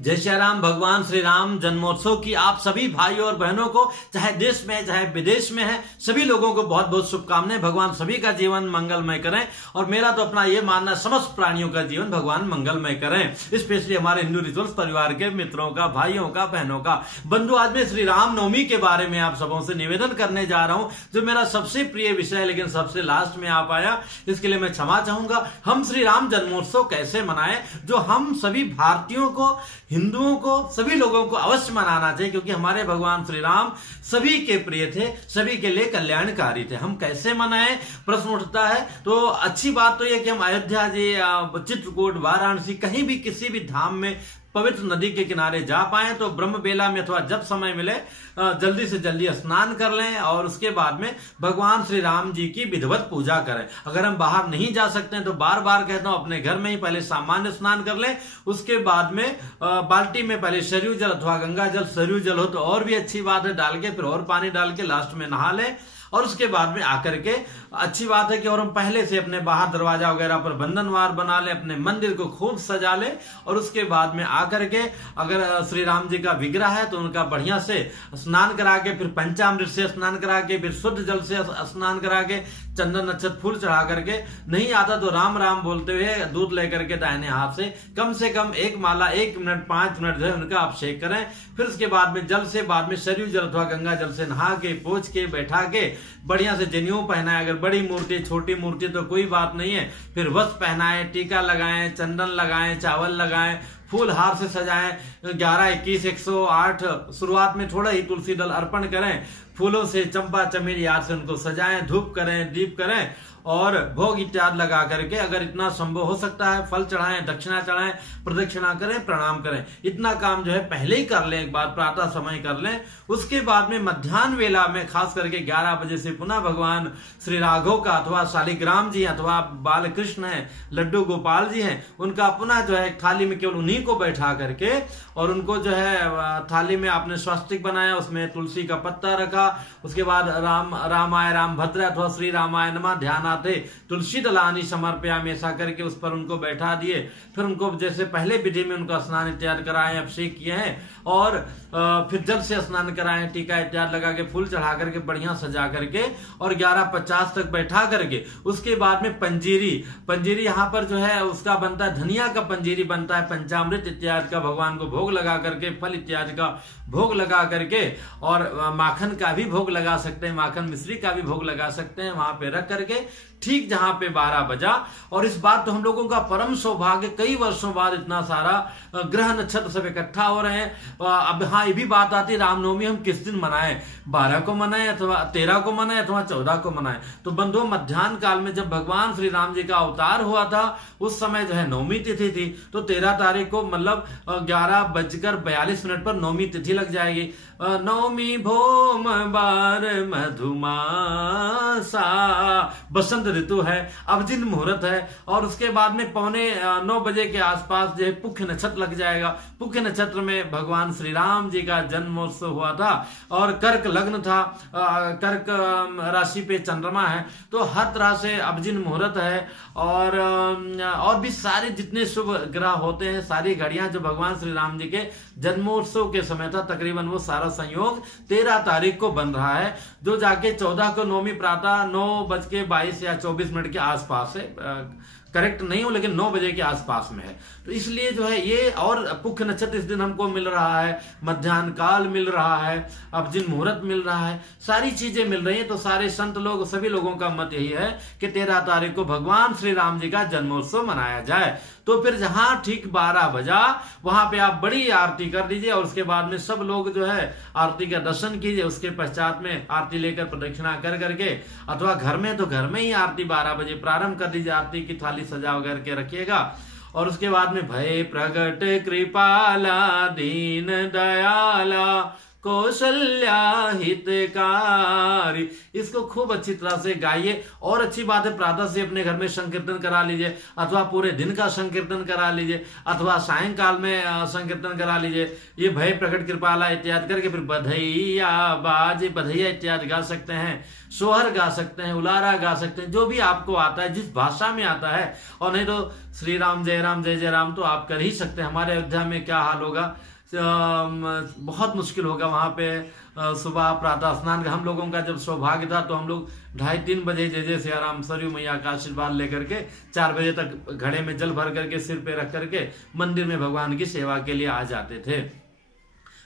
जय श्री राम। भगवान श्री राम जन्मोत्सव की आप सभी भाइयों और बहनों को, चाहे देश में चाहे विदेश में है, सभी लोगों को बहुत बहुत शुभकामनाएं। भगवान सभी का जीवन मंगलमय करें और मेरा तो अपना ये मानना, समस्त प्राणियों का जीवन भगवान मंगलमय करें। स्पेशली हमारे हिंदू रिचुअल्स परिवार के मित्रों का, भाइयों का, बहनों का। बंधु, आज मैं श्री राम नवमी के बारे में आप सबों से निवेदन करने जा रहा हूं, जो मेरा सबसे प्रिय विषय है, लेकिन सबसे लास्ट में आ पाया, इसके लिए मैं क्षमा चाहूंगा। हम श्री राम जन्मोत्सव कैसे मनाएं, जो हम सभी भारतीयों को, हिंदुओं को, सभी लोगों को अवश्य मनाना चाहिए, क्योंकि हमारे भगवान श्री राम सभी के प्रिय थे, सभी के लिए कल्याणकारी थे। हम कैसे मनाएं प्रश्न उठता है। तो अच्छी बात तो यह कि हम अयोध्या जी, चित्रकूट, वाराणसी, कहीं भी किसी भी धाम में पवित्र नदी के किनारे जा पाए तो ब्रह्म बेला में अथवा जब समय मिले जल्दी से जल्दी स्नान कर लें और उसके बाद में भगवान श्री राम जी की विधिवत पूजा करें। अगर हम बाहर नहीं जा सकते हैं तो बार बार कहता हूं, अपने घर में ही पहले सामान्य स्नान कर लें, उसके बाद में बाल्टी में पहले सरयू जल अथवा गंगा जल, सरयू जल हो तो और भी अच्छी बात है, डाल के फिर और पानी डाल के लास्ट में नहा लें। और उसके बाद में आकर के अच्छी बात है कि और हम पहले से अपने बाहर दरवाजा वगैरह पर बंधनवार बना ले, अपने मंदिर को खूब सजा ले और उसके बाद में आकर के अगर श्री राम जी का विग्रह है तो उनका बढ़िया से स्नान करा के, फिर पंचामृत से स्नान करा के, फिर शुद्ध जल से स्नान करा के, चंदन नक्षत्र फूल चढ़ा करके, नहीं आता तो राम राम बोलते हुए दूध लेकर के दाहिने हाथ से कम एक माला 1 मिनट 5 मिनट जो है उनका अभिषेक करें। फिर उसके बाद में जल से, बाद में सरयू जल अथवा गंगा जल से नहा के, पोंछ के, बैठा के बढ़िया से जनेऊ पहनाए। अगर बड़ी मूर्ति, छोटी मूर्ति तो कोई बात नहीं है, फिर वस्त्र पहनाएं, टीका लगाएं, चंदन लगाएं, चावल लगाएं, फूल हार से सजाएं। 11, 21, 108 शुरुआत में थोड़ा ही तुलसी दल अर्पण करें, फूलों से, चंपा चमेली आदि से उनको सजाएं, धूप करें, दीप करें और भोग इत्यादि लगा करके, अगर इतना संभव हो सकता है, फल चढ़ाएं, दक्षिणा चढ़ाएं, प्रदक्षिणा करें, प्रणाम करें। इतना काम जो है पहले ही कर लें, एक बार प्रातः समय कर लें। उसके बाद में मध्याह्न वेला में खास करके 11 बजे से पुनः भगवान श्री राघव का अथवा शालिग्राम जी अथवा बाल कृष्ण है, लड्डू गोपाल जी हैं, उनका पुनः जो है थाली में केवल उन्हीं को बैठा करके और उनको जो है थाली में आपने स्वस्तिक बनाया, उसमें तुलसी का पत्ता रखा, उसके बाद रामाय राम भद्र अथवा श्री रामाय नमः ध्यान आते तुलसी दलानी समर्पयामि ऐसा करके उस पर उनको बैठा दिए। फिर उनको जैसे पहले विधि में उनका स्नान इत्यादि कराएं, अभिषेक किए हैं और फिर जल से स्नान कराएं, टीका इत्यादि लगा के, फूल चढ़ा करके, बढ़िया सजा करके और 11:50 तक बैठा करके उसके बाद में पंजीरी यहाँ पर जो है उसका बनता है, धनिया का पंजीरी बनता है, पंचामृत इत्यादि का भगवान को भोग लगा करके, फल इत्यादि का भोग लगा करके और माखन का भी भोग लगा सकते हैं, माखन मिश्री का भी भोग लगा सकते हैं, वहां पे रख करके ठीक जहां पे 12 बजा। और इस बात तो हम लोगों का परम सौभाग्य, कई वर्षों बाद इतना सारा ग्रह नक्षत्र सब इकट्ठा हो रहे हैं। अब हाँ, ये भी बात आती है रामनवमी हम किस दिन मनाएं, 12 को मनाएं अथवा 13 को मनाएं अथवा 14 को मनाएं। तो बंधुओं, मध्याह्न काल में जब भगवान श्री राम जी का अवतार हुआ था उस समय जो है नवमी तिथि थी, तो 13 तारीख को मतलब 11:42 पर नवमी तिथि लग जाएगी। नवमी भौम बार मधुमासा, बसंत ऋतु है, अभिजिन मुहूर्त है और उसके बाद में 8:45 बजे के आसपास जो है पुख्य नक्षत्र लग जाएगा। पुख्य नक्षत्र में भगवान श्री राम जी का जन्मोत्सव हुआ था और कर्क लग्न था, कर्क राशि पे चंद्रमा है, तो हर तरह से अभिजिन मुहूर्त है और भी सारे जितने शुभ ग्रह होते हैं, सारी घड़ियां जो भगवान श्री राम जी के जन्मोत्सव के समय था, तकरीबन वो सारा संयोग 13 तारीख को बन रहा है, जो जाके 14 को नवमी प्रातः 9:22 या 24 के आसपास है। करेक्ट नहीं हो लेकिन 9 बजे के आसपास में है। तो इसलिए जो है ये, और पुख्य नक्षत्र इस दिन हमको मिल रहा है, मध्याह्न काल मिल रहा है, अभिजिन मुहूर्त मिल रहा है, सारी चीजें मिल रही हैं। तो सारे संत लोग, सभी लोगों का मत यही है कि 13 तारीख को भगवान श्री राम जी का जन्मोत्सव मनाया जाए। तो फिर जहां ठीक 12 बजा वहां पे आप बड़ी आरती कर दीजिए और उसके बाद में सब लोग जो है आरती का दर्शन कीजिए। उसके पश्चात में आरती लेकर प्रदक्षिणा कर करके अथवा घर में तो घर में ही आरती 12 बजे प्रारंभ कर दीजिए, आरती की थाली सजा वगैरह के रखिएगा। और उसके बाद में भय प्रगट कृपाला दीन दयाला कौशल्या हितकारी। इसको खूब अच्छी तरह से गाइए। और अच्छी बात है, प्रातः से अपने घर में संकीर्तन करा लीजिए, अथवा पूरे दिन का संकीर्तन करा लीजिए, अथवा सायंकाल में संकीर्तन करा लीजिए। ये भय प्रकट कृपाला इत्यादि करके फिर बधैया बाजे बधैया इत्यादि गा सकते हैं, सोहर गा सकते हैं, उलारा गा सकते हैं, जो भी आपको आता है, जिस भाषा में आता है। और नहीं तो श्री राम जय जय राम तो आप कर ही सकते हैं। हमारे अयोध्या में क्या हाल होगा, बहुत मुश्किल होगा वहां पे सुबह प्रातः स्नान का। हम लोगों का जब सौभाग्य था तो हम लोग 2:30-3 बजे जय जय सिया राम सरयू मैया का आशीर्वाद लेकर के 4 बजे तक घड़े में जल भर करके सिर पे रख करके मंदिर में भगवान की सेवा के लिए आ जाते थे।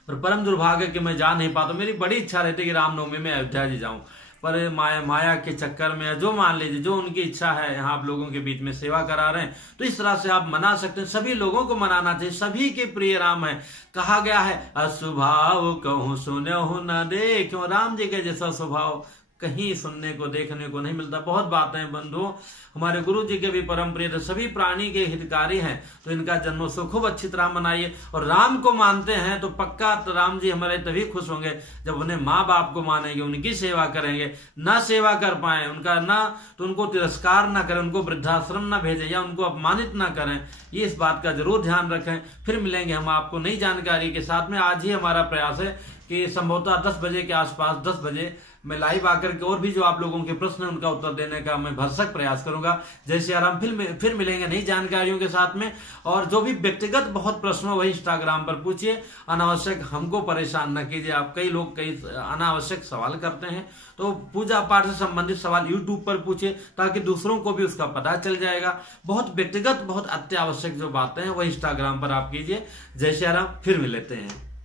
पर परम दुर्भाग्य कि मैं जा नहीं पाता। मेरी बड़ी इच्छा रहती है कि रामनवमी में अयोध्या जी जाऊं, पर माया के चक्कर में, जो मान लीजिए जो उनकी इच्छा है, यहाँ आप लोगों के बीच में सेवा करा रहे हैं, तो इस तरह से आप मना सकते हैं। सभी लोगों को मनाना चाहिए, सभी के प्रिय राम है। कहा गया है असुभाव कहूं सुनहु न देखो, राम जी के जैसा स्वभाव कहीं सुनने को देखने को नहीं मिलता। बहुत बातें हैं बंधुओं, हमारे गुरु जी के भी परम प्रिय थे, सभी प्राणी के हितकारी हैं, तो इनका जन्मोत्सव खूब अच्छी तरह मनाइए। और राम को मानते हैं तो पक्का तो राम जी हमारे तभी खुश होंगे जब उन्हें माँ बाप को मानेंगे, उनकी सेवा करेंगे। ना सेवा कर पाए उनका, ना तो उनको तिरस्कार ना करें, उनको वृद्धाश्रम ना भेजें या उनको अपमानित ना करें, ये इस बात का जरूर ध्यान रखें। फिर मिलेंगे हम आपको नई जानकारी के साथ में। आज ही हमारा प्रयास है कि संभवतः 10 बजे के आसपास, 10 बजे मैं लाइव आकर के और भी जो आप लोगों के प्रश्न है उनका उत्तर देने का मैं भरसक प्रयास करूंगा। जय श्री राम। फिर मिलेंगे नई जानकारियों के साथ में। और जो भी व्यक्तिगत बहुत प्रश्न हो वही इंस्टाग्राम पर पूछिए, अनावश्यक हमको परेशान न कीजिए। आप कई लोग कई अनावश्यक सवाल करते हैं, तो पूजा पाठ से संबंधित सवाल यूट्यूब पर पूछिए ताकि दूसरों को भी उसका पता चल जाएगा। बहुत व्यक्तिगत बहुत अत्यावश्यक जो बातें हैं वही इंस्टाग्राम पर आप कीजिए। जय श्री राम। फिर मिलते हैं।